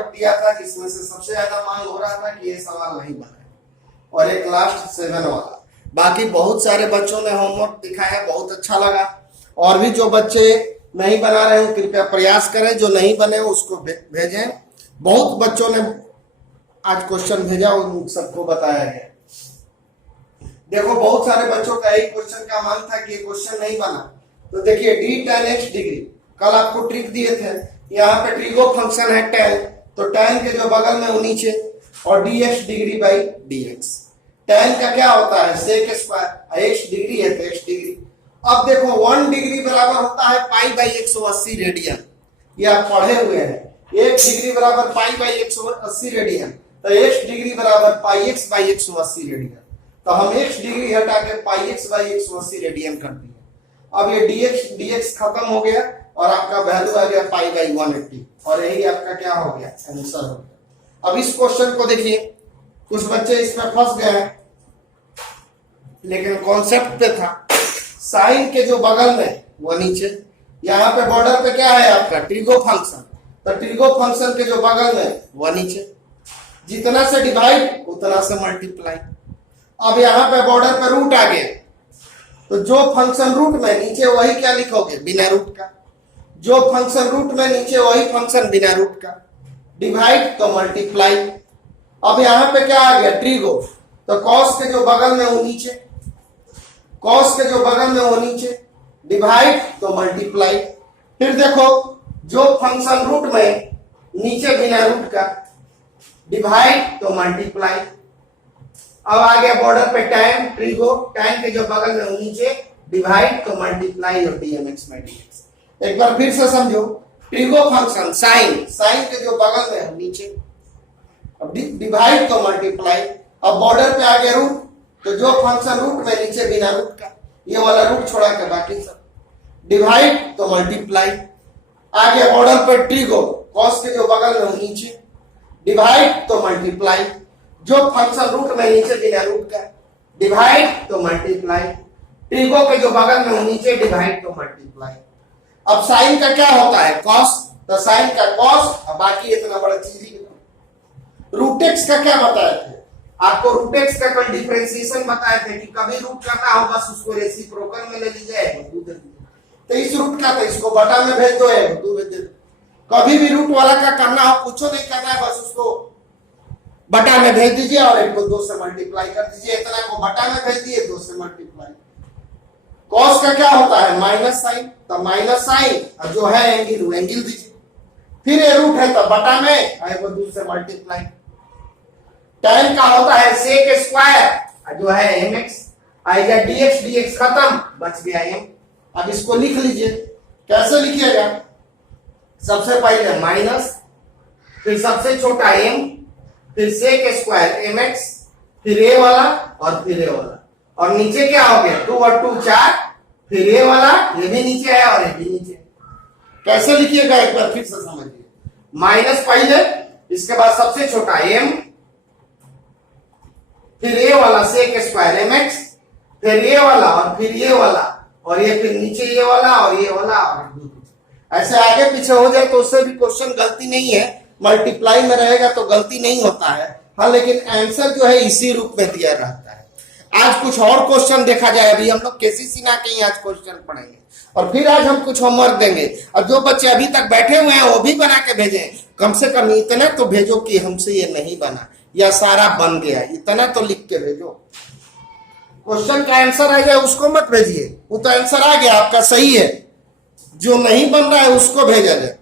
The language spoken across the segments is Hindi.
होमवर्क दिया था जिसमें से सबसे ज्यादा मांग हो रहा था कि ये सवाल नहीं बना, और एक लास्ट 7 वाला। बाकी बहुत सारे बच्चों ने होमवर्क दिखाया, बहुत अच्छा लगा। और भी जो बच्चे नहीं बना रहे हो कृपया प्रयास करें, जो नहीं बने उसको भेजें। बहुत बच्चों ने आज क्वेश्चन भेजा, उन सबको बताया गया। देखो बहुत सारे बच्चों का एक क्वेश्चन का मांग था कि ये क्वेश्चन नहीं बना, तो देखिए d tan x डिग्री, कल आपको ट्रिक दिए थे, यहाँ पे ट्रिगो फंक्शन है tan, तो tan के जो बगल में वो नीचे, और dx degree by dx। tan का क्या होता है sec स्क्वायर, x डिग्री है तो x डिग्री। अब देखो 1 डिग्री बराबर होता है पाई बाई 180 रेडियन, ये आप पढ़े हुए हैं। 1 डिग्री बराबर पाई बाई 180 रेडियन, तो x डिग्री बराबर पाई x बाई 180 रेडियन। तो हम x डिग्री हटा के पाई x बाई 180 रेडियन कर दिए। अब ये dx खत्म हो गया और आपका वैल्यू आ गया पाई बाई 180, और यही आपका क्या हो गया आंसर हो गया। अब इस क्वेश्चन को देखिए, कुछ बच्चे इसमें फंस गए हैं, लेकिन कॉन्सेप्ट पे था। साइन के जो बगल में वो नीचे, यहाँ पे बॉर्डर पे क्या है आपका ट्रिगो फंक्शन, तो ट्रिगो फंक्शन के जो बगल में वो नीचे, जितना से डिवाइड उतना से मल्टीप्लाई। अब यहाँ पे बॉर्डर पे रूट आ गया, तो जो फंक्शन रूट में नीचे वही क्या लिखोगे बिना रूट का, जो फंक्शन रूट में नीचे वही फंक्शन बिना रूट का, डिवाइड तो मल्टीप्लाई। अब यहाँ पे क्या आ गया ट्रिगो, तो कॉस के जो बगल में वो नीचे, कॉस के जो बगल में वो नीचे, डिवाइड तो मल्टीप्लाई। फिर देखो जो फंक्शन रूट में नीचे बिना रूट का, डिवाइड तो मल्टीप्लाई। अब आ गया बॉर्डर पे tan, ट्रिगो, tan के जो बगल में वो नीचे, डिवाइड तो मल्टीप्लाई और dmx में dx। एक बार फिर से समझो, ट्रिगो फंक्शन साइन, साइन के जो बगल में नीचे, अब डिवाइड तो मल्टीप्लाई। अब बॉर्डर पे आ गया रूट, तो जो फंक्शन रूट में नीचे बिना रूट का, ये वाला रूट छोड़ा के बाकी सब, डिवाइड तो मल्टीप्लाई। आ गया बॉर्डर पर ट्रिगो, कॉस के जो बगल में नीचे, डिवाइड तो मल्टीप्लाई। जो फंक्शन रूट में नीचे बिना रूट का, डिवाइड तो मल्टीप्लाई। ट्रिगो के जो बगल में नीचे, डिवाइड तो मल्टीप्लाई। अब साइन का क्या होता है कॉस, तो साइन का कॉस, और बाकी इतना बड़ा चीज ही। रूट एक्स का क्या बताए थे आपको, रूट एक्स का कल डिफरेंशिएशन बताए थे कि कभी रूट करना हो बस उसको रेसिप्रोकल में ले लीजिए, तो इस रूट का तो इसको बटा में भेज दो, भेज दो। कभी भी रूट वाला का करना हो, कुछ नहीं करना है, बस उसको बटा में भेज दीजिए और एक को 2 से मल्टीप्लाई कर दीजिए। इतना को बटा में भेज दिए, 2 से मल्टीप्लाई। कॉस का क्या होता है माइनस साइन, तो माइनस साइन, और जो है एंगल वो एंगल दीजिए। फिर ये रूट है तो बटा में, और 2 से मल्टीप्लाई। tan का होता है sec स्क्वायर, जो है mx, आएगा dx, dx खत्म, बच गया m। अब इसको लिख लीजिए, कैसे लिखिएगा, सबसे पहले माइनस, फिर सबसे छोटा m, फिर sec स्क्वायर mx, फिर a वाला और फिर a वाला, और नीचे क्या हो गया 2 और 2 4, फिर a वाला, ये भी नीचे है और ये भी नीचे। कैसे लिखिएगा एक बार फिर से समझिए, माइनस पहले, इसके बाद सबसे छोटा m, फिर ये वाला sec स्क्वायर mx, फिर ये वाला और फिर ये वाला, और ये फिर नीचे ये वाला और ये वाला, और ऐसे आगे पीछे हो जाए तो उससे भी क्वेश्चन गलती नहीं है, मल्टीप्लाई में रहेगा तो गलती नहीं होता है। हाँ, लेकिन आंसर जो है इसी रूप में दिया रहता है। आज कुछ और क्वेश्चन देखा जाए, अभी हम लोग केसी सिन्हा के ही आज क्वेश्चन पढ़ेंगे, और फिर आज हम कुछ होमवर्क देंगे। और जो बच्चे अभी तक बैठे हुए हैं वो भी बना के भेजें, कम से कम इतना तो भेजो कि हमसे ये नहीं बना या सारा बन गया, इतना तो लिख के भेजो। क्वेश्चन का आंसर आ जाए उसको मत भेजिए, वो तो आंसर आ गया आपका सही है, जो नहीं बन रहा है उसको भेजा जाए।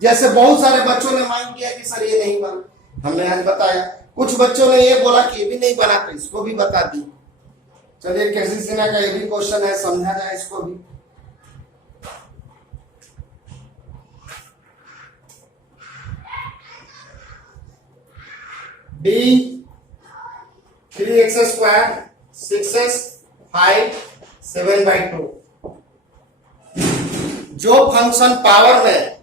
जैसे बहुत सारे बच्चों ने मांग किया कि सर ये नहीं बना, हमने आज बताया। कुछ बच्चों ने ये बोला कि ये भी नहीं बना, तो इसको भी बता दी। चलिए केसी सिन्हा का ये भी क्वेश्चन है, समझा जाए इसको भी। d 3x स्क्वायर 6x 5 7/2, जो फंक्शन पावर में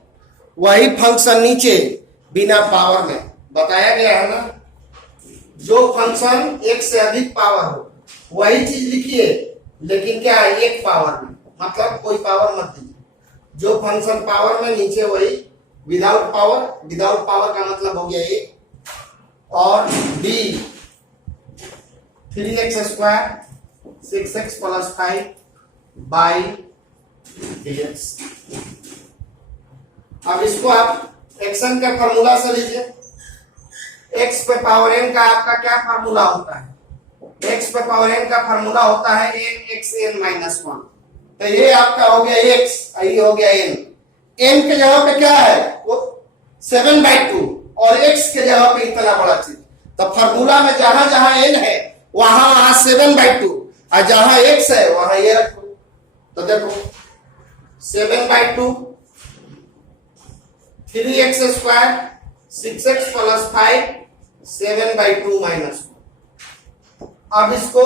वही फंक्शन नीचे बिना पावर में, बताया गया है ना। जो फंक्शन एक से अधिक पावर हो वही चीज लिखिए, लेकिन क्या है एक पावर में, मतलब कोई पावर मत दीजिए। जो फंक्शन पावर में नीचे वही विदाउट पावर का मतलब हो गया ए, और B 3x square 6x plus 5 by dx। अब इसको आप एक्शन के फॉर्मूला से लीजिए। x पे पावर n का आपका क्या फार्मूला होता है? x पे पावर n का फार्मूला होता है n(x(n - 1)। तो ये आपका हो गया x, ये हो गया n। n के जगह पे क्या है? वो 7/2 और x के जगह पे इतना बड़ा चीज। तो फार्मूला में जहां जहां n है वहां 7/2 और जहां x है वहां ये रखो। तो देखो 7/2 3x square 6x plus 5 7/2 minus 1। अब इसको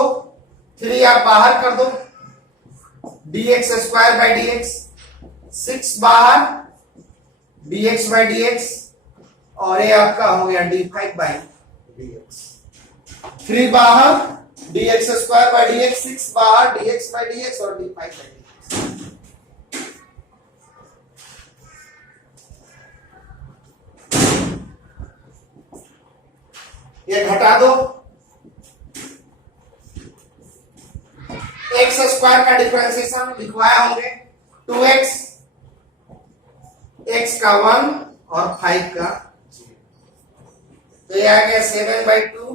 3 आप बाहर कर दो, dx स्क्वायर बाई dx, 6 बाहर dx बाई dx, और ये आपका हो गया d5 बाई dx। 3 बाहर dx स्क्वायर बाई dx, 6 बाहर dx बाई dx और d5 बाई dx। ये घटा दो, x स्क्वायर का डिफरेंशिएशन लिखवाया होंगे 2x, x का 1 और 5 का 0। तो ये आ गया 7/2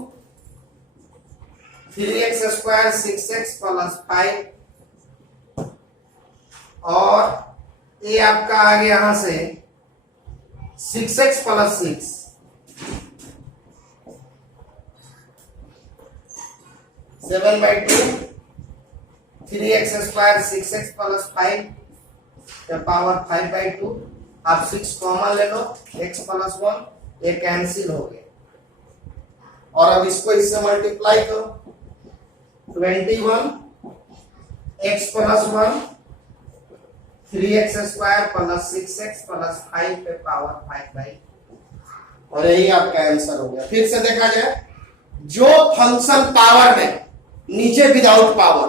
3x स्क्वायर 6x प्लस 5, और ये आपका आ गया यहां से 6x plus 6 7/2 3x square 6x plus 5 का पावर 5/2। आप 6 कॉमन ले लो, x प्लस 1 ये कैंसिल हो गया, और अब इसको इससे मल्टीप्लाई करो 21 x plus 1 3x square plus 6x plus 5 पे पावर 5/2, और यही आपका आंसर हो गया। फिर से देखा जाए, जो फंक्शन पावर में नीचे विदाउट पावर,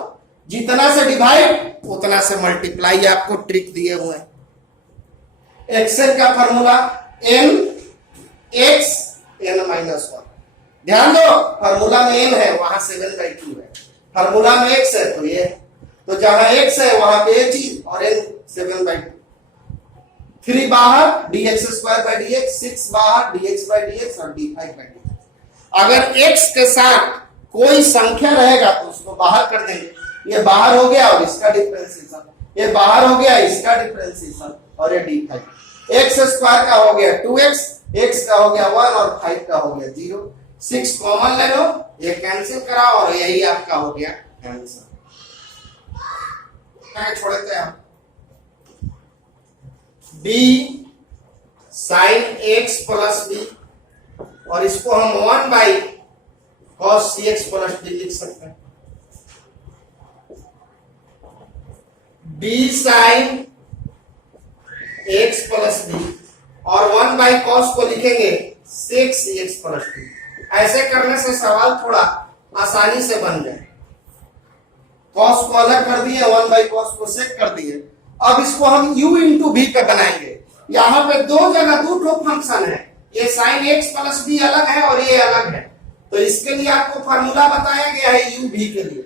जितना से डिवाइड उतना से मल्टीप्लाई, आपको ट्रिक दिए हुए हैं। एक्सेल का formula n x n minus 1। ध्यान दो, फॉर्मूला में n है वहां 7/2 है, फॉर्मूला में x है तो ये, तो जहां x है वहां पे ये चीज, और n 7/2। 3 बाहर dx स्क्वायर बाई dx, 6 बाहर dx बाई dx और d5 बाई dx। अगर x के साथ कोई संख्या रहेगा तो उसको बाहर कर देंगे। ये बाहर हो गया और इसका डिफरेंशिएशन, ये बाहर हो गया इसका डिफरेंशिएशन, और ये d5। x स्क्वायर का हो गया 2x, x का हो गया 1 और 5 का हो गया 0। 6 कॉमन ले लो, ये कैंसिल कराओ, और यही आपका हो गया आंसर। छोड़ देते हैं b sin x plus b, और इसको हम 1/cos cx प्लस d लिख सकते हैं। b sin x plus d, और 1/cos को लिखेंगे sec cx प्लस d। ऐसे करने से सवाल थोड़ा आसानी से बन जाए। cos को अलग कर दिए, 1/cos को sec कर दिए। अब इसको हम u इंटू v पे बनाएंगे। यहाँ पे दो जगह दो फंक्शन है, ये sin x प्लस b अलग है और ये अलग है, तो इसके लिए आपको फार्मूला बताया गया है u v के लिए।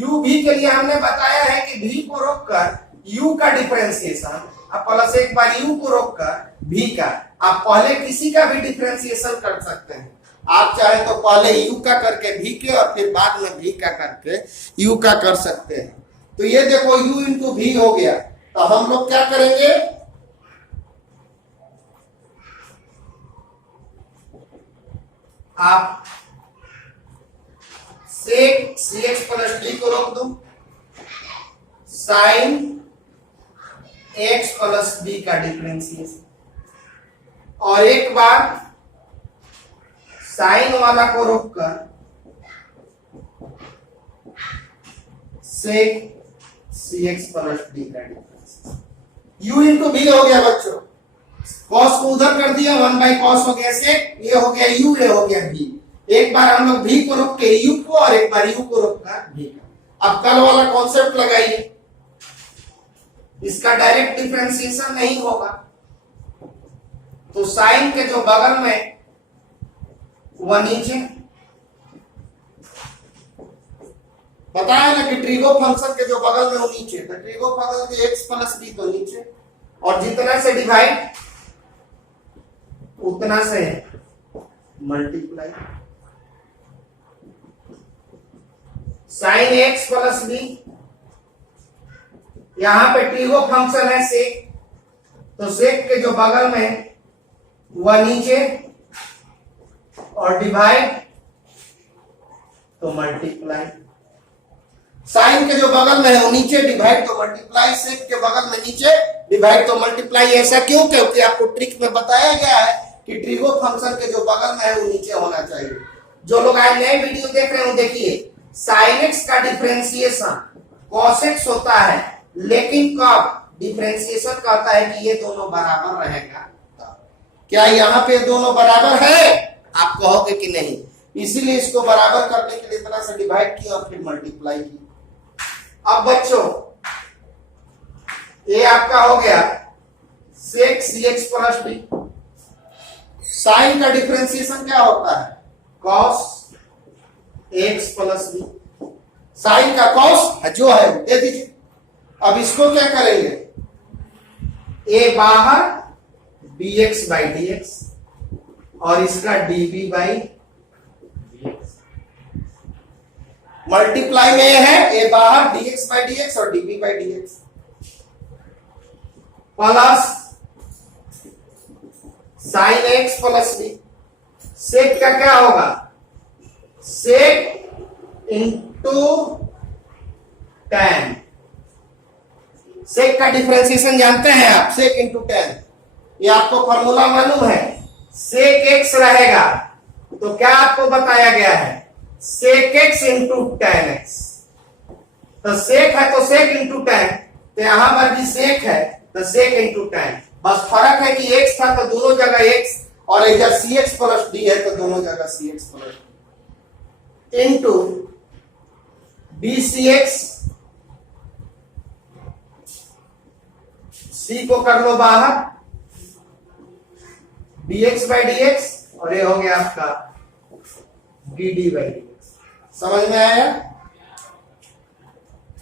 u v के लिए हमने बताया है कि v को रोककर u का डिफरेंशिएशन, अब प्लस एक बार u को रोककर v का, आप पहले किसी का भी डिफरेंशिएशन कर सकते हैं। आप चाहे तो पहले u का करके v के, और फिर बाद में v का करके u का कर सकते हैं। तो ये देखो u इंटू v हो गया, तो हम लोग क्या करेंगे, आप sec cx प्लस d को रोक दो, sin x प्लस b का डिफरेंशिएशन, और एक बार साइन वाला को रोककर sec cx प्लस d का डिफरेंशिएशन। u इंटू v हो गया बच्चों, cos को उधर कर दिया, 1/cos हो गया sec, ये हो गया u, ये हो गया v। एक बार हम लोग v को रोक के u को, और एक बार u को रोककर v का। अब कल वाला कॉन्सेप्ट लगाइए, इसका डायरेक्ट डिफरेंशिएशन नहीं होगा, तो साइन के जो बगल में वह नीचे, बताया ना कि ट्रिगो फंक्शन के जो बगल में वो नीचे, तो ट्रिगो फंक्शन के x प्लस बी तो नीचे, और जितना से डिवाइड उतना से multiply. Sine x plus B, यहां पे ट्रिगो फंक्शन है सेक, तो सेक के जो बगल में वह नीचे, और डिवाइड तो मल्टीप्लाई। साइन के जो बगल में है वो नीचे, डिवाइड तो मल्टीप्लाई, सेक के बगल में नीचे, डिवाइड तो मल्टीप्लाई। ऐसा क्यों? क्योंकि आपको ट्रिक में बताया गया है कि ट्रिगो फंक्शन के जो बगल में है वो नीचे होना चाहिए। जो लोग आज नए वीडियो देख रहे हो, देखिए साइन एक्स का डिफरेंशिएशन कॉस एक्स होता है, लेकिन कब डिफरेंशिएशन कहता है कि ये दोनों बराबर रहेगा। क्या यहाँ पे दोनों बराबर है? आप कहोगे कि नहीं, इसीलिए इसको बराबर करने के लिए इतना से डिवाइड किया और फिर मल्टीप्लाई की। अब बच्चों ये आपका हो गया सेक सी एक्स प्लस डी। साइन का डिफरेंशिएशन क्या होता है? Cos x plus B. Sine का कॉस जो है दे दीजिए। अब इसको क्या करेंगे? ए बाहर B x by D x और इसका डीबी बाई डीएक्स। मल्टीप्लाई में है ए बाहर d x by D x और d b by D x, plus sine x plus b. Sec का क्या होगा? सेक इंटू टेन। सेक का डिफरेंशिएशन जानते हैं आप? सेक इंटू टेन, ये आपको फॉर्मूला मालूम है। सेक एक्स रहेगा तो क्या आपको बताया गया है? Sec x into tan x. तो सेक है तो सेक इंटू टेन, तो यहां पर भी सेक है तो सेक इंटू टेन। बस फर्क है कि एक्स था तो दोनों जगह एक्स, और इधर सी एक्स प्लस डी है तो दोनों जगह सी x plus d into B C x. सी को कर लो बाहर, d x by D x, और ये हो गया आपका D D by D x. समझ में आया?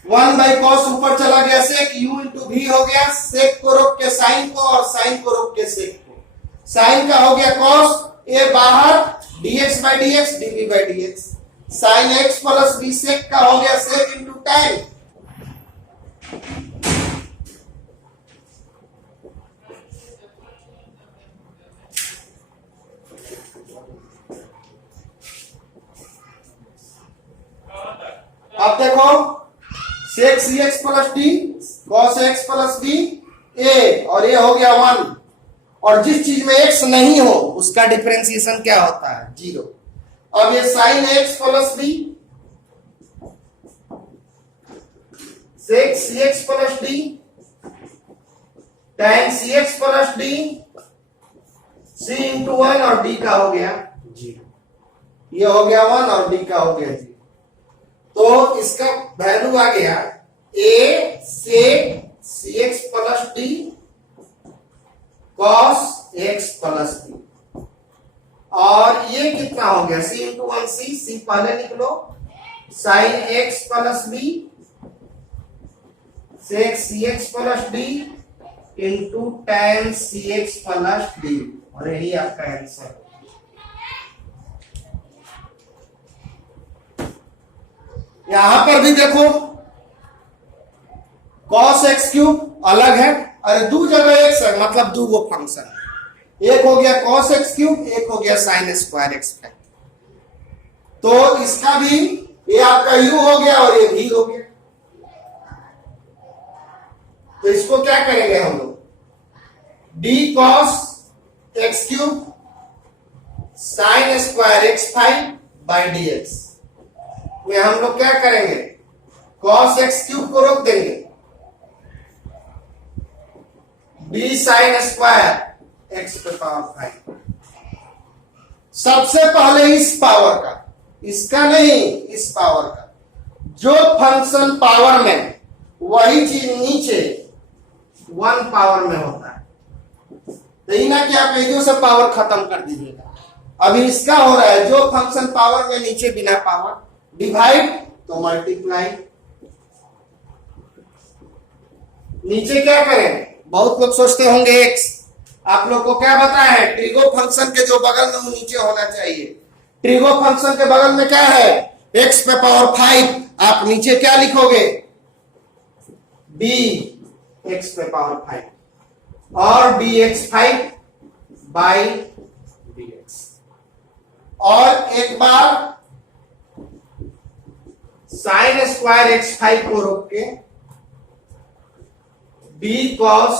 1 बाई कॉस ऊपर चला गया, सेक u इंटू भी हो गया, सेक को रोक के साइन को और साइन को रोक के सेक को। साइन का हो गया कॉस, ए बाहर dx by D x d b by D x. Sine x plus b, sec का हो गया सेक इंटू टेन। अब देखो sec C x plus d cos x plus b a, और ये हो गया 1, और जिस चीज में एक्स नहीं हो उसका डिफरेंशिएशन क्या होता है? 0। अब ये sine x plus b sec सी x plus d tan c x plus d c into 1 और डी का हो गया 0। ये हो गया 1 और डी का हो गया 0। तो इसका वैल्यू आ गया a sec C x plus d cos x plus b, और ये कितना हो गया? सी इंटू 1 सी पहले निकलो, sine x plus b sec सी x plus d into tan c x plus d, और यही आपका आंसर। यहां पर भी देखो cos एक्स क्यूब अलग है, अरे दो जगह एक्स है मतलब दो वो फंक्शन है। एक हो गया cos एक्स क्यूब, एक हो गया साइन स्क्वायर एक्स फैक्टर। तो इसका भी ये आपका u हो गया और ये v हो गया। तो इसको क्या करेंगे हम लोग? d cos x cube sign square x 5 by D x में हम लोग क्या करेंगे? cos एक्स क्यूब को रोक देंगे, d साइन स्क्वायर एक्स पे पावर 5। सबसे पहले इस पावर का, इसका नहीं, इस पावर का। जो फंक्शन पावर में वही चीज नीचे 1 पावर में होता है। तो इन्हें क्या पेजों से पावर खत्म कर दीजिएगा। अभी इसका हो रहा है, जो फंक्शन पावर में नीचे बिना पावर, डिवाइड तो मल्टीप्लाई। नीचे क्या करें, बहुत लोग सोचते होंगे एक्स, आप लोग को क्या बताया है, ट्रिगो फंक्शन के जो बगल में वो नीचे होना चाहिए। ट्रिगो फंक्शन के बगल में क्या है, एक्स पे पावर 5, आप नीचे क्या लिखोगे, बी एक्स पे पावर 5 और d x 5 by D x. और एक बार साइन स्क्वायर एक्स 5 को रोक के b cos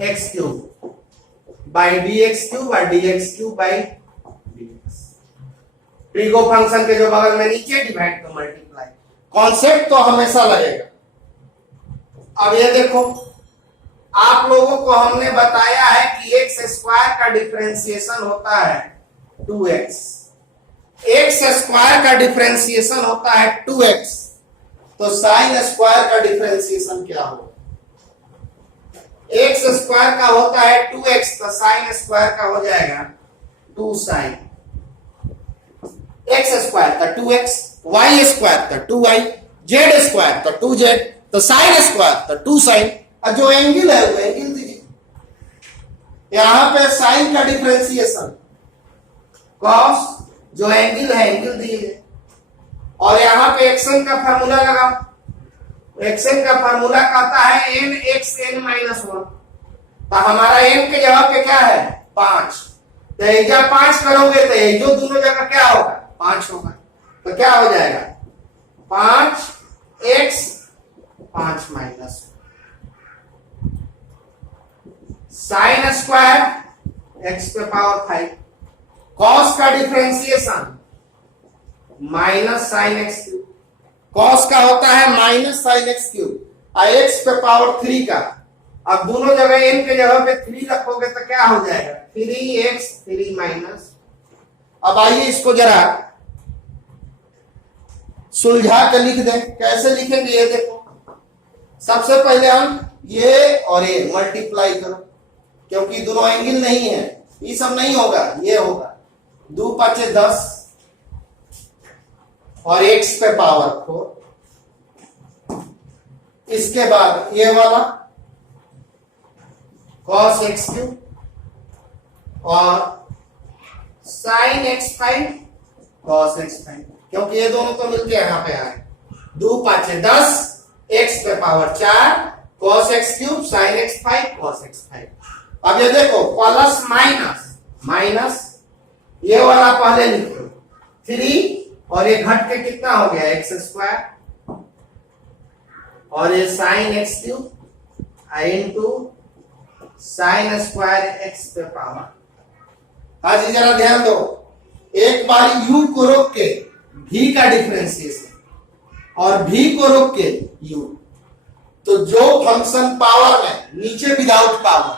x cube by D x cube और d x cube by D x. Trigo function के जो बगल में नीचे, डिवाइड तो मल्टीप्लाई। कॉन्सेप्ट तो हमेशा लगेगा। अब ये देखो, आप लोगों को हमने बताया है कि एक्स स्क्वायर का डिफरेंशिएशन होता है 2x, एक्स स्क्वायर का डिफरेंशिएशन होता है 2x, तो साइन स्क्वायर का डिफरेंशिएशन क्या होगा, एक्स स्क्वायर का होता है 2x, तो साइन स्क्वायर का हो जाएगा 2 साइन। एक्स स्क्वायर तो 2x, वाई स्क्वायर तो 2y, जेड स्क्वायर तो 2z, तो साइन स्क्वायर तो 2 साइन। और जो एंगल है वो एंगल दीजिए। यहां पे साइन का डिफरेंशिएशन कॉस, जो एंगल है एंगल दिए, और यहां पे एक्शन का फार्मूला लगाओ। एक्शन का फार्मूला कहता है n x n माइनस 1, तो हमारा n के जगह पे क्या है 5, तो एजा 5 करोगे तो ये जो दोनों जगह क्या होगा 5 होगा, तो क्या हो जाएगा 5x 5 minus sine square x पे पावर 5, कॉस का differentiation minus sine x cube, cos का होता है माइनस साइन एक्स क्यूब, और एक्स पे पावर 3 का, अब दोनों जगह n के जगह पे 3 रखोगे तो क्या हो जाएगा 3x 3 माइनस। अब आइए इसको जरा सुलझा के लिख दें। कैसे लिखेंगे ये देखो, सबसे पहले हम ये और ये मल्टीप्लाई करो, क्योंकि दोनों एंगल नहीं है, ये सब नहीं होगा, ये होगा 2 5 10 और x पे पावर 4। इसके बाद ये वाला cos x क्यूब और sin x 5 cos x 5, क्योंकि ये दोनों तो मिलके यहां पे आए। 2 5 10 x पे power 4 cos x cube sin x 5 cos x 5। अब ये देखो प्लस माइनस माइनस, ये वाला पहले लिखो 3 और ये घट के कितना हो गया एक्स स्क्वायर, और ये sine x cube into sine square x पे पावर। आज जरा ध्यान दो, एक बार u को रोक के v का डिफरेंशिएशन और v को रोक के u, तो जो फंक्शन पावर में नीचे विदाउट पावर,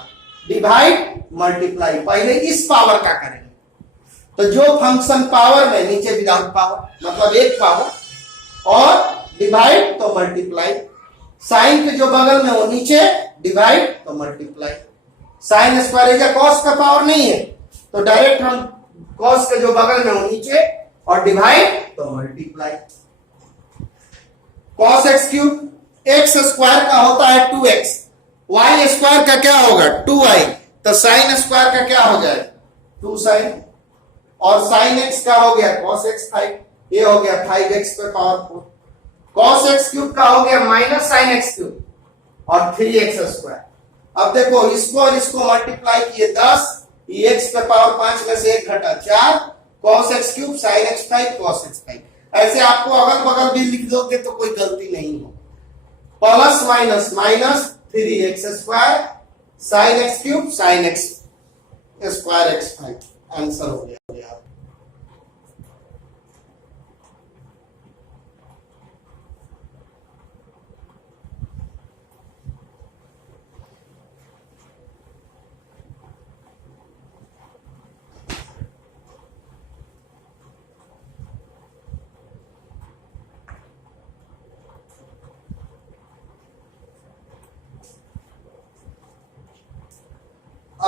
डिवाइड मल्टीप्लाई, पहले इस पावर का करेंगे। तो जो फंक्शन पावर में नीचे विदाउट पावर मतलब एक पावर, और डिवाइड तो मल्टीप्लाई, साइन के जो बगल में वो नीचे, डिवाइड तो मल्टीप्लाई। साइन स्क्वायर या कॉस का पावर नहीं है, तो डायरेक्ट हम कॉस के जो बगल में वो नीचे और डिवाइड तो multiply. Cos x cube, x square का होता है 2x, वाई स्क्वायर का क्या होगा 2y, तो साइन स्क्वायर का क्या हो जाएगा 2 साइन, और साइन एक्स का हो गया cos x 5, ये हो गया 5x पे पावर 4, cos x क्यूब का हो गया माइनस साइन एक्स क्यूब और 3x स्क्वायर। अब देखो इसको और इसको मल्टीप्लाई किए 10, ये x पे पावर 5 में से 1 घटा 4, cos x cube sin x 5 cos x 5। ऐसे आपको अगल बगल भी लिख दोगे तो कोई गलती नहीं हो। Plus minus minus 3x square sin x cube sin x square x 5, answer हो गया।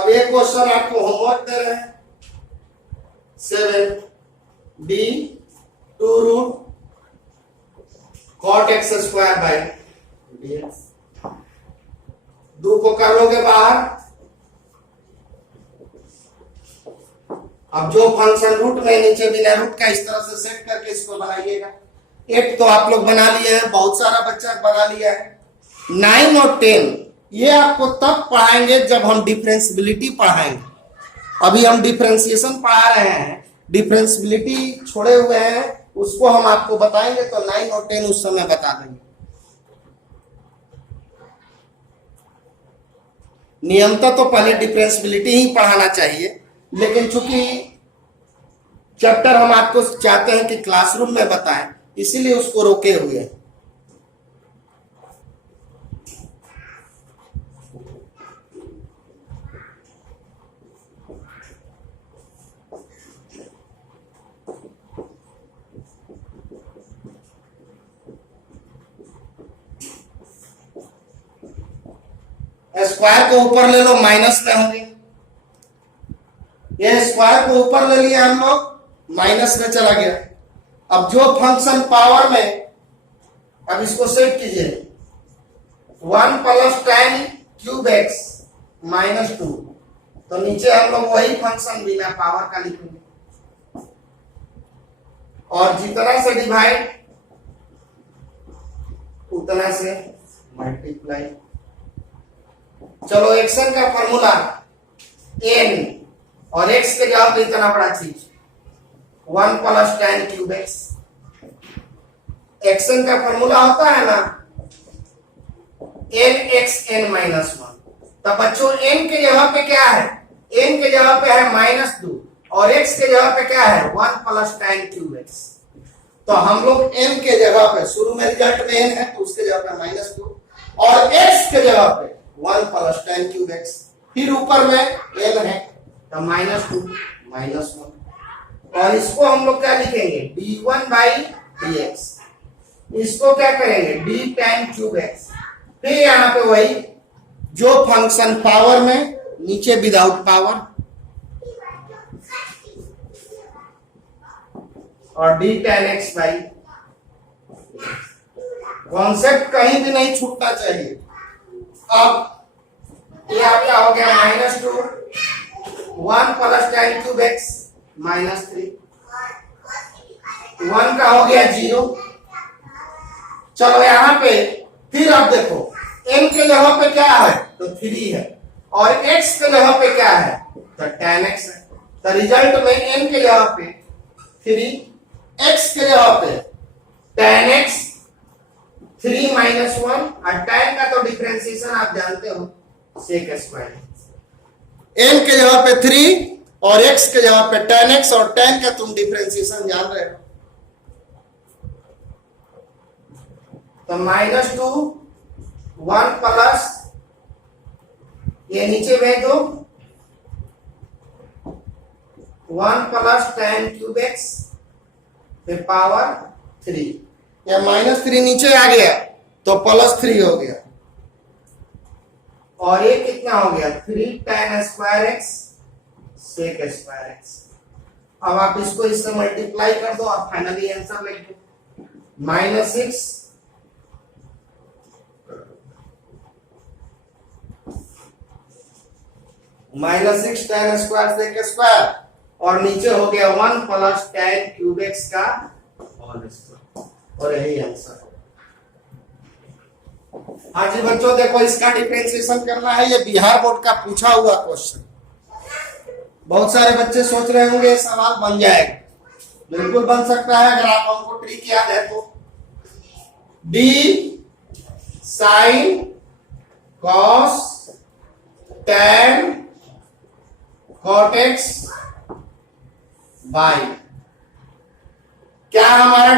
अब एक क्वेश्चन आपको होमवर्क दे रहे हैं 7 d 2 root cot x square by dx। दो को कर लोगे बाहर। अब जो फंक्शन रूट में नीचे बिना रूट का इस तरह से सेट करके इसको बनाइएगा। 8 तो आप लोग बना लिए हैं, बहुत सारा बच्चा बना लिया है। 9 और 10 ये आपको तब पढ़ाएंगे जब हम डिफरेंशियबिलिटी पढ़ाएंगे। अभी हम डिफरेंशिएशन पढ़ा रहे हैं, डिफरेंशियबिलिटी छोड़े हुए हैं, उसको हम आपको बताएंगे तो 9 और 10 उस समय बता देंगे। नियमतः तो पहले डिफरेंशियबिलिटी ही पढ़ाना चाहिए, लेकिन चूंकि चैप्टर हम आपको चाहते हैं कि क्लासरूम में बताएं, इसीलिए उसको रोके हुए हैं। स्क्वायर को ऊपर ले लो, माइनस में होंगे। ये स्क्वायर को ऊपर ले लिया हम लोग, माइनस में चला गया। अब जो फंक्शन पावर में, अब इसको सेट कीजिए 1 plus tan cube x minus 2, तो नीचे हम लोग वही फंक्शन बिना पावर का लिखेंगे और जितना से डिवाइड उतना से मल्टीप्लाई। चलो एक्शन का फॉर्मूला n और x के जवाब पे इतना बड़ा चीज 1 plus tan cube x. Action का फॉर्मूला होता है ना n x n माइनस 1। तो बच्चों n के जगह पे क्या है? n के जगह पे है -2 और x के जगह पे क्या है? 1 प्लस tan क्यूब एक्स। तो हम लोग n के जगह पे, शुरू में रिजल्ट में n है तो उसके जगह पे -2 और x के जगह पे 1 प्लस tan क्यूब एक्स, फिर ऊपर में n है तो -2 -1 और इसको हम लोग क्या लिखेंगे? d1 by dx। इसको क्या करेंगे? d tan cube x. फिर यहाँ पे वही जो फंक्शन पावर में, नीचे विदाउट पावर और d tan x by. Concept कहीं भी नहीं छूटना चाहिए। अब ये आपका हो गया -2 1 प्लस tan क्यूब एक्स -3, 1 का हो गया 0। चलो यहाँ पे फिर आप देखो n के जगह पे क्या है? तो 3 है और x के जगह पे क्या है? तो tan x है। तो रिजल्ट में n के जगह पे 3, x के जगह पे tan x 3 -1 और tan का तो डिफरेंशिएशन आप जानते हो sec स्क्वायर। n के जगह पे 3 और x के जगह पे tan x और tan का तुम डिफरेंशिएशन जान रहे हो। तो -2 1 प्लस ये नीचे भेज दो 1 प्लस tan क्यूब एक्स फिर पावर 3, या -3 नीचे आ गया तो +3 हो गया और ये कितना हो गया? 3 tan square x sec square x. अब आप इसको इससे मल्टीप्लाई कर दो और फाइनली आंसर लिख दो -6 -6 tan स्क्वायर sec स्क्वायर और नीचे हो गया 1 प्लस tan क्यूब एक्स का होल स्क्वायर और यही आंसर। हाँ जी बच्चों देखो, इसका डिफरेंशिएशन करना है। ये बिहार बोर्ड का पूछा हुआ क्वेश्चन। बहुत सारे बच्चे सोच रहे होंगे ये सवाल बन जाएगा। बिल्कुल बन सकता है अगर आप हमको ट्रिक याद है तो। d sin cos tan cot x by क्या हमारा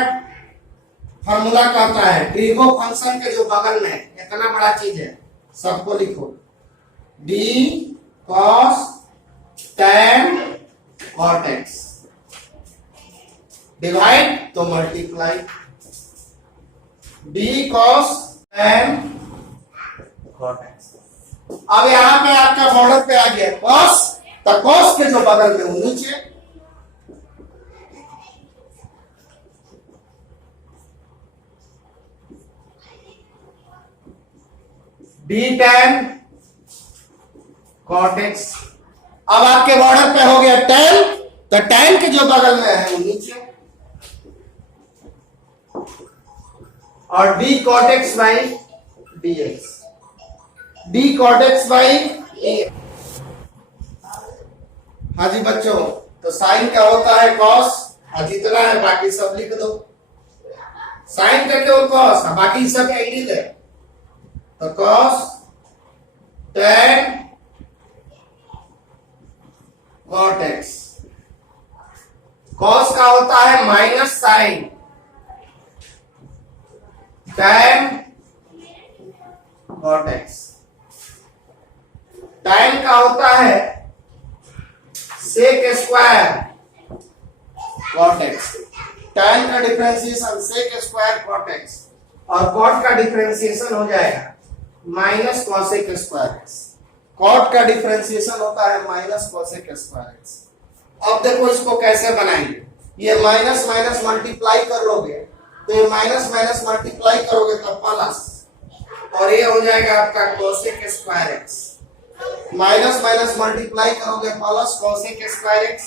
फॉर्मूला कहता है? ट्रिगो फंक्शन के जो बगल में इतना बड़ा चीज है सबको लिखो d cos tan cot x divide तो multiply d cos tan cot x। अब यहां पे आपका बॉर्डर पे आ गया कॉस, तो कॉस के जो बगल में वो नीचे, डी टैन कॉट एक्स। अब आपके बॉर्डर पे हो गया टैन, तो टैन के जो बगल में है वो नीचे, और d cot x by D x, d cot x by a. हाँ जी बच्चों, तो साइन क्या होता है कॉस, जितना है बाकी सब लिख दो। साइन का केवल कॉस, बाकी सब एंगल है, तो cos tan cot x. Cos का होता है minus sine tan cot x. Tan का होता है sec square cot x. Tan का differentiation sec square cot x, और कॉट का डिफरेंशिएशन हो जाएगा minus cosec square x. Cot का डिफरेंशिएशन होता है माइनस कॉसेक स्क्वायर एक्स। अब देखो इसको कैसे बनाएंगे, ये माइनस माइनस मल्टीप्लाई कर लोगे, तो ये माइनस माइनस मल्टीप्लाई करोगे तो प्लस, और ये हो जाएगा आपका cosec square x. Minus minus multiply करोगे plus cosec square x,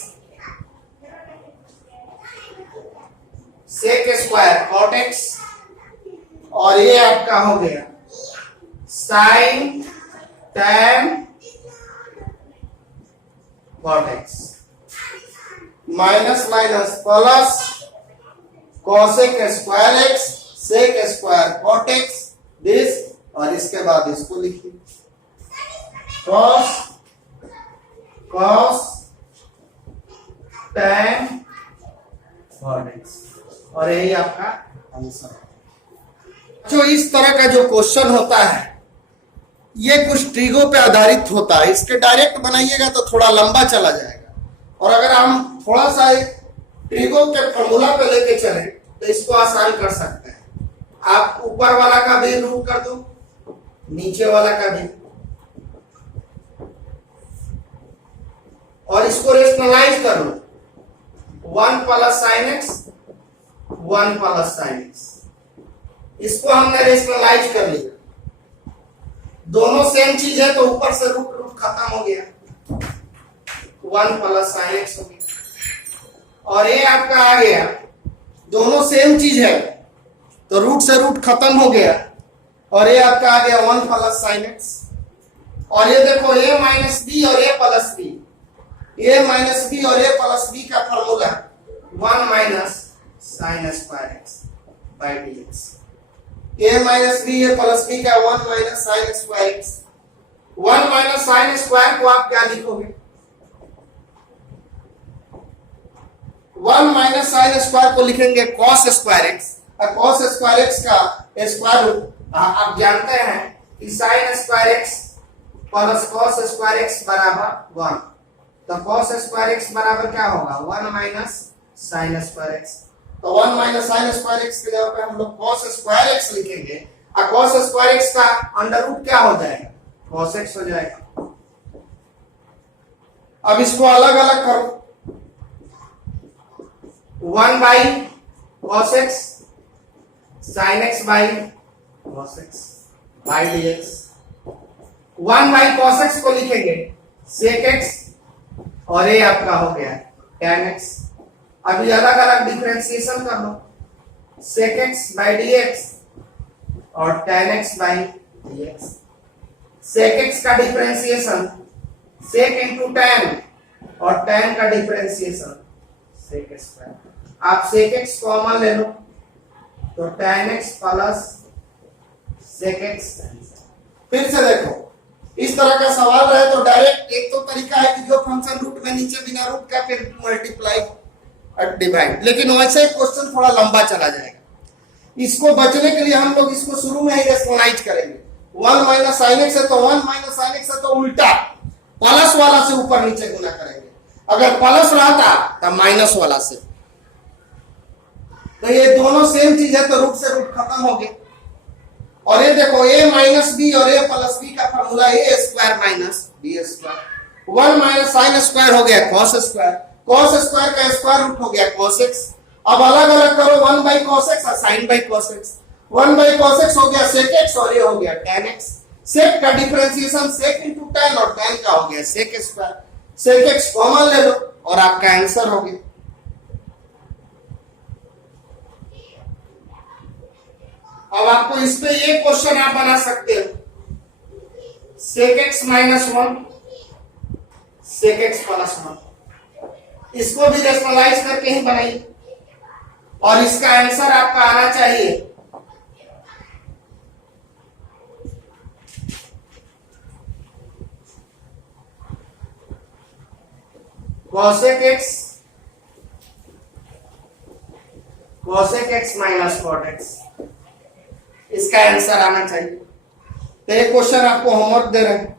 sec square cot x, और ये आपका हो गया sine tan cot x. Minus minus plus cosec square x sec square cot x this, और इसके बाद इसको लिखिए cos cos tan cot x, और यही आपका आंसर। जो इस तरह का जो क्वेश्चन होता है ये कुछ ट्रिगो पे आधारित होता है, इसके डायरेक्ट बनाइएगा तो थोड़ा लंबा चला जाएगा, और अगर हम थोड़ा सा ट्रिगो के फॉर्मूला पे लेके चले तो इसको आसान कर सकते हैं। आप ऊपर वाला का भी रूट कर दो, नीचे वाला का भी, और इसको रेशनलाइज कर लो, 1 plus sine x 1 plus sine x. इसको हमने रेशनलाइज कर लिया, दोनों सेम चीज है तो ऊपर से रूट रूट खत्म हो गया, 1 प्लस साइन एक्स हो गया, और ये आपका आ गया, दोनों सेम चीज है तो रूट से रूट खत्म हो गया, और ये आपका आ गया 1 प्लस साइन एक्स। और ये देखो a माइनस बी और a plus b, a minus b और a प्लस बी का formula 1 minus sine square x by D x. a minus b a plus b का 1 minus sine square x. 1 minus sine square को आप क्या लिखोगे, 1 माइनस साइन स्क्वायर को लिखेंगे कॉस स्क्वायर एक्स, और कॉस स्क्वायर एक्स का स्क्वायर रूट आप जानते हैं कि sign square x plus cos square x बराबर 1, तो कॉस स्क्वायर एक्स बराबर क्या होगा 1 माइनस साइन स्क्वायर एक्स। तो 1 माइनस साइन स्क्वायर एक्स के जगह पे हम लोग कॉस स्क्वायर एक्स लिखेंगे, और कॉस स्क्वायर एक्स का अंडर रूट क्या हो जाएगा कॉस एक्स हो जाएगा। अब इसको अलग अलग करो, 1 by cos x sine x by cos x by D x. 1 by cos x को लिखेंगे सेक एक्स, और ये आपका हो गया tan एक्स। अभी अलग अलग डिफरेंशिएशन कर लो, sec x by D x और tan x by D x. Sec x का डिफरेंशिएशन सेक इंटू tan, और tan का डिफरेंशिएशन सेक स्क्वायर। आप सेक एक्स कॉमन ले लो तो tan x plus sec x. फिर से देखो, इस तरह का सवाल रहे तो डायरेक्ट एक तो तरीका है कि जो फंक्शन रूट में नीचे बिना रूट का फिर मल्टीप्लाई और डिवाइड, लेकिन वैसे क्वेश्चन थोड़ा लंबा चला जाएगा। इसको बचने के लिए हम लोग इसको शुरू में ही रेशनलाइज करेंगे। 1 माइनस साइन एक्स है तो 1 माइनस साइन एक्स है तो उल्टा प्लस वाला से ऊपर नीचे गुना करेंगे, अगर प्लस रहता तो माइनस वाला से। तो ये दोनों सेम चीज है तो रूट से रूट खत्म हो गया, और ये देखो a माइनस बी और a प्लस बी का formula a square minus b square. 1 minus sine square हो गया कॉस स्क्वायर, कॉस स्क्वायर का स्क्वायर रूट हो गया कॉस एक्स। अब अलग अलग करो 1 बाई कॉस एक्स और sine by cos x. 1 by cos x हो गया सेक एक्स और ये हो गया tan एक्स। सेक का डिफरेंशिएशन सेक इंटू tan और tan का हो गया sec square. Sec x common ले लो और आपका आंसर हो गया। अब आपको इस पे ये क्वेश्चन आप बना सकते हो, sec x minus 1 sec x plus 1, इसको भी रेशनलाइज करके ही बनाइए और इसका आंसर आपका आना चाहिए cosec x minus cot x, इसका आंसर आना चाहिए। तो ये क्वेश्चन आपको होमवर्क दे रहे हैं।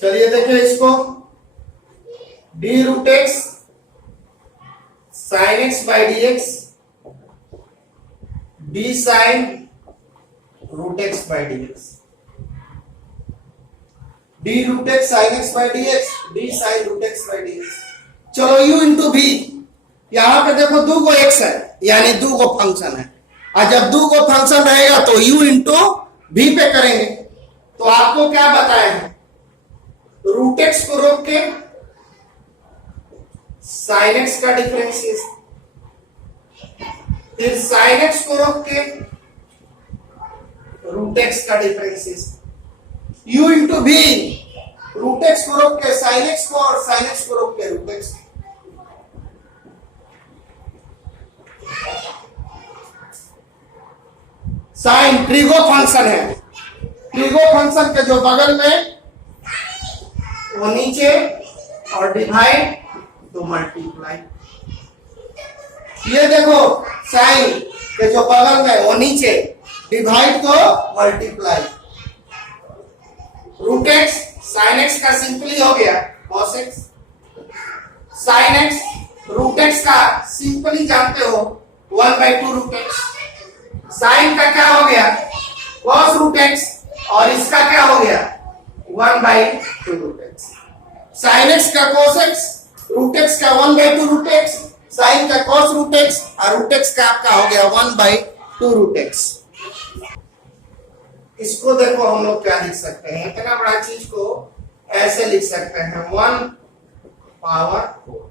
चलिए देखिए इसको, d root x sine x by D x d sine root x by D x, d root x sine x by D x d sine root x by D x. चलो u इंटू भी, यहां पे देखो दो गो एक्स है यानी दो गो फंक्शन है, और जब दो गो फंक्शन रहेगा तो u इंटू भी पे करेंगे। तो आपको क्या बताया है, रूट एक्स को रोक के साइन एक्स का डिफरेंशिएशन, फिर साइन एक्स को रोक के रूट एक्स का डिफरेंशिएशन, u इंटू भी रूट एक्स को रोक के साइन एक्स को और साइन एक्स को रोक के root x. Sine trigo function है, ट्रिगो फंक्शन के जो बगल में वो नीचे और डिवाइड तो मल्टीप्लाई। ये देखो साइन के जो बगल में वो नीचे, डिवाइड तो multiply. Root x sine x का सिंपली हो गया cos x, sine x root x का सिंपली जानते हो 1/2 रूट एक्स, साइन का क्या हो गया कॉस रूट एक्स और इसका क्या हो गया 1/2 रूट एक्स। साइन एक्स का कॉस एक्स, रूट एक्स का 1/2 रूट एक्स, साइन का कॉस रूट एक्स और रूट एक्स का आपका हो गया 1/2 रूट एक्स। इसको देखो हम लोग क्या लिख सकते हैं, इतना बड़ा चीज को ऐसे लिख सकते हैं 1 पावर 4।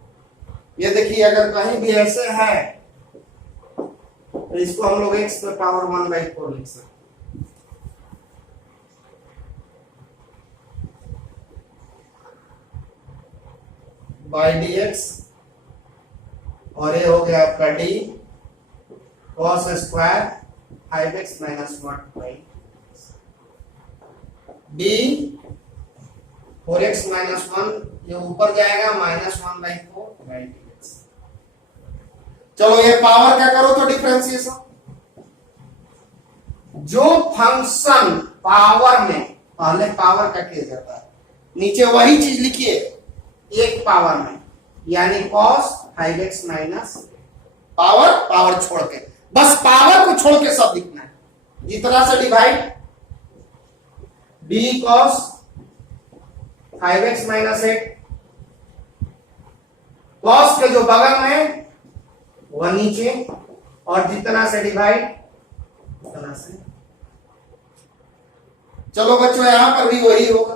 ये देखिए अगर कहीं भी ऐसे है तो इसको हम लोग x पे पावर 1/4 लिख सकते हैं। बाई डी एक्स और ये हो गया आपका D cos square 5x minus 1 by D 4x minus 1, ये ऊपर जाएगा -1/4 बाई डी एक्स। चलो ये पावर क्या करो तो डिफरेंशिएशन, जो फंक्शन पावर में पहले पावर का किया जाता है, नीचे वही चीज लिखिए एक पावर में, यानी cos 5x माइनस पावर छोड़ के, बस पावर को छोड़ के सब लिखना है, जितना से divide d cos 5x minus 8, cos के जो बगल में वह नीचे और जितना से डिवाइड उतना से। चलो बच्चों यहां पर भी वही होगा,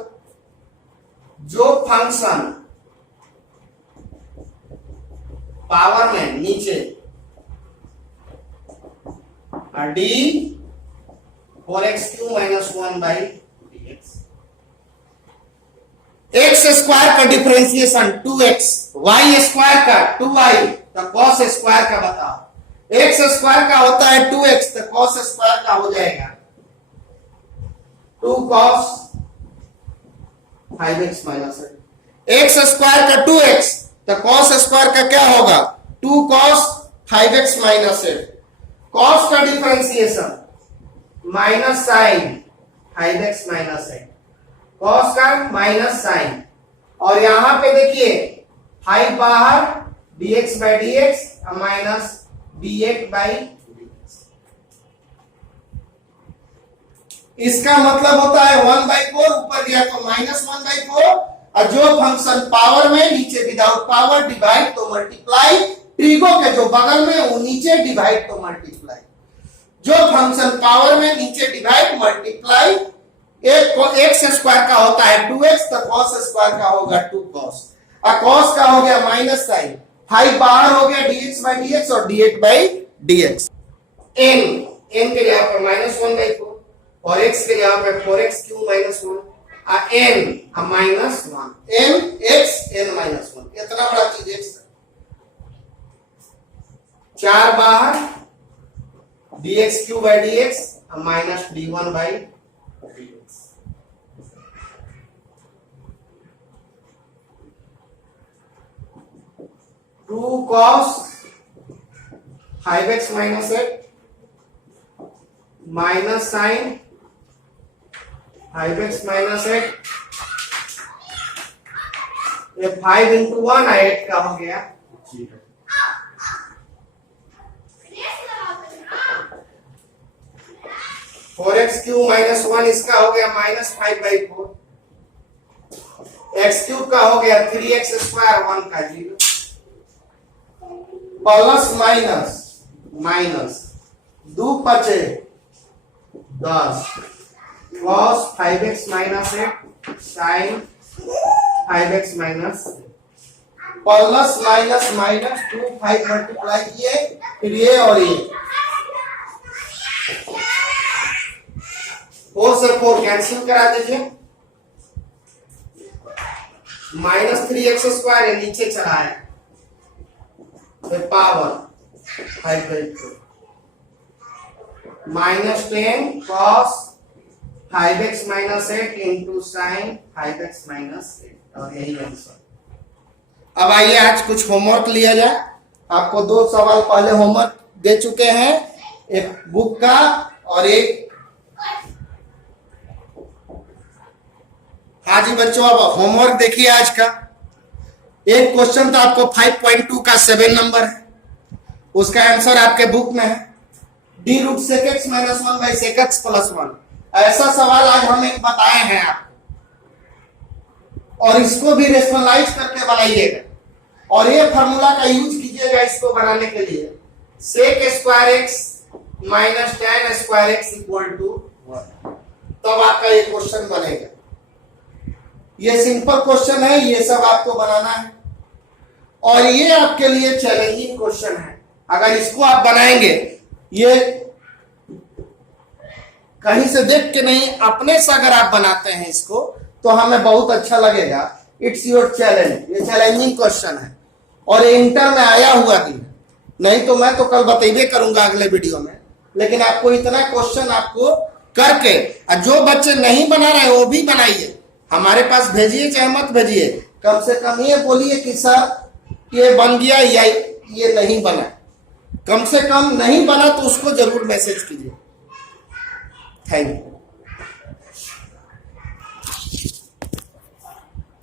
जो फंक्शन पावर में नीचे D 4x³ minus 1/dx। X square का डिफरेंशिएशन 2x, वाई स्क्वायर का 2y, तो कॉस स्क्वायर का बताओ। एक्स स्क्वायर का होता है 2x, तो कॉस स्क्वायर का हो जाएगा 2 cos 5x minus 8। X square का 2x, तो कॉस स्क्वायर का क्या होगा 2 cos 5x माइनस 8। कॉस का differentiation minus sign 5x minus 8, cos का माइनस साइन, और यहां पे देखिए 5 बाहर dx/dx माइनस dx/dx। इसका मतलब होता है 1/4, ऊपर दिया तो -1/4, और जो फंक्शन पावर में नीचे विदाउट पावर डिवाइड तो मल्टीप्लाई, ट्रिगो के जो बगल में वो नीचे डिवाइड तो मल्टीप्लाई। जो फंक्शन पावर में नीचे डिवाइड मल्टीप्लाई, एक को एक्स स्क्वायर का होता है 2x, तो कॉस स्क्वायर का होगा 2 cos, और कॉस का हो गया माइनस साइन, 5 बाहर हो गया dx/dx और dx/dx। n के लिए यहाँ पर -1/4 और x के लिए यहाँ पर 4x³ minus 1, n minus 1, n x n minus 1, इतना बड़ा चीज x 4 बाहर dx³ minus d1/dx। 2 cos 5x minus 8 minus sign 5x minus 8, ये 5 into 1 8 का हो गया 4x³ माइनस 1, इसका हो गया -5/4, x³ का हो गया 3x² 1 का 0, प्लस माइनस 2 पचे 10 cos 5x minus 8 sin 5x minus, plus minus 2 5 multiply किए, फिर ये और ये 4 से 4 कैंसिल करा दीजिए, -3x² ये नीचे चला है, फिर power 5/4 -10 cos 5x minus 8 into sine 5x minus 8, और यही आंसर। अब आइए आज कुछ होमवर्क लिया जाए। आपको 2 सवाल पहले होमवर्क दे चुके हैं, एक बुक का और एक। हाँ जी बच्चों, अब होमवर्क देखिए आज का। एक क्वेश्चन तो आपको 5.2 का 7 नंबर है, उसका आंसर आपके बुक में है, d√sec x - 1/sec x + 1। ऐसा सवाल आज हम एक बताए हैं आपको, और इसको भी रेशनलाइज करके बनाइएगा, और ये फार्मूला का यूज कीजिएगा इसको बनाने के लिए। sec² x - tan² x = 1, तब आपका ये क्वेश्चन बनेगा। ये सिंपल क्वेश्चन है, ये सब आपको बनाना है, और ये आपके लिए चैलेंजिंग क्वेश्चन है। अगर इसको आप बनाएंगे, ये कहीं से देख के नहीं, अपने से अगर आप बनाते हैं इसको, तो हमें बहुत अच्छा लगेगा। इट्स योर चैलेंज, ये चैलेंजिंग क्वेश्चन है, और ये इंटर में आया हुआ भी है, नहीं तो मैं तो कल बतेबे करूंगा अगले वीडियो में। लेकिन आपको इतना क्वेश्चन आपको करके, और जो बच्चे नहीं बना रहे वो भी बनाइए, हमारे पास भेजिए चाहे मत भेजिए, कम से कम ये बोलिए कि सर ये बन गया या ये नहीं बना। कम से कम नहीं बना तो उसको जरूर मैसेज कीजिए। Thank you.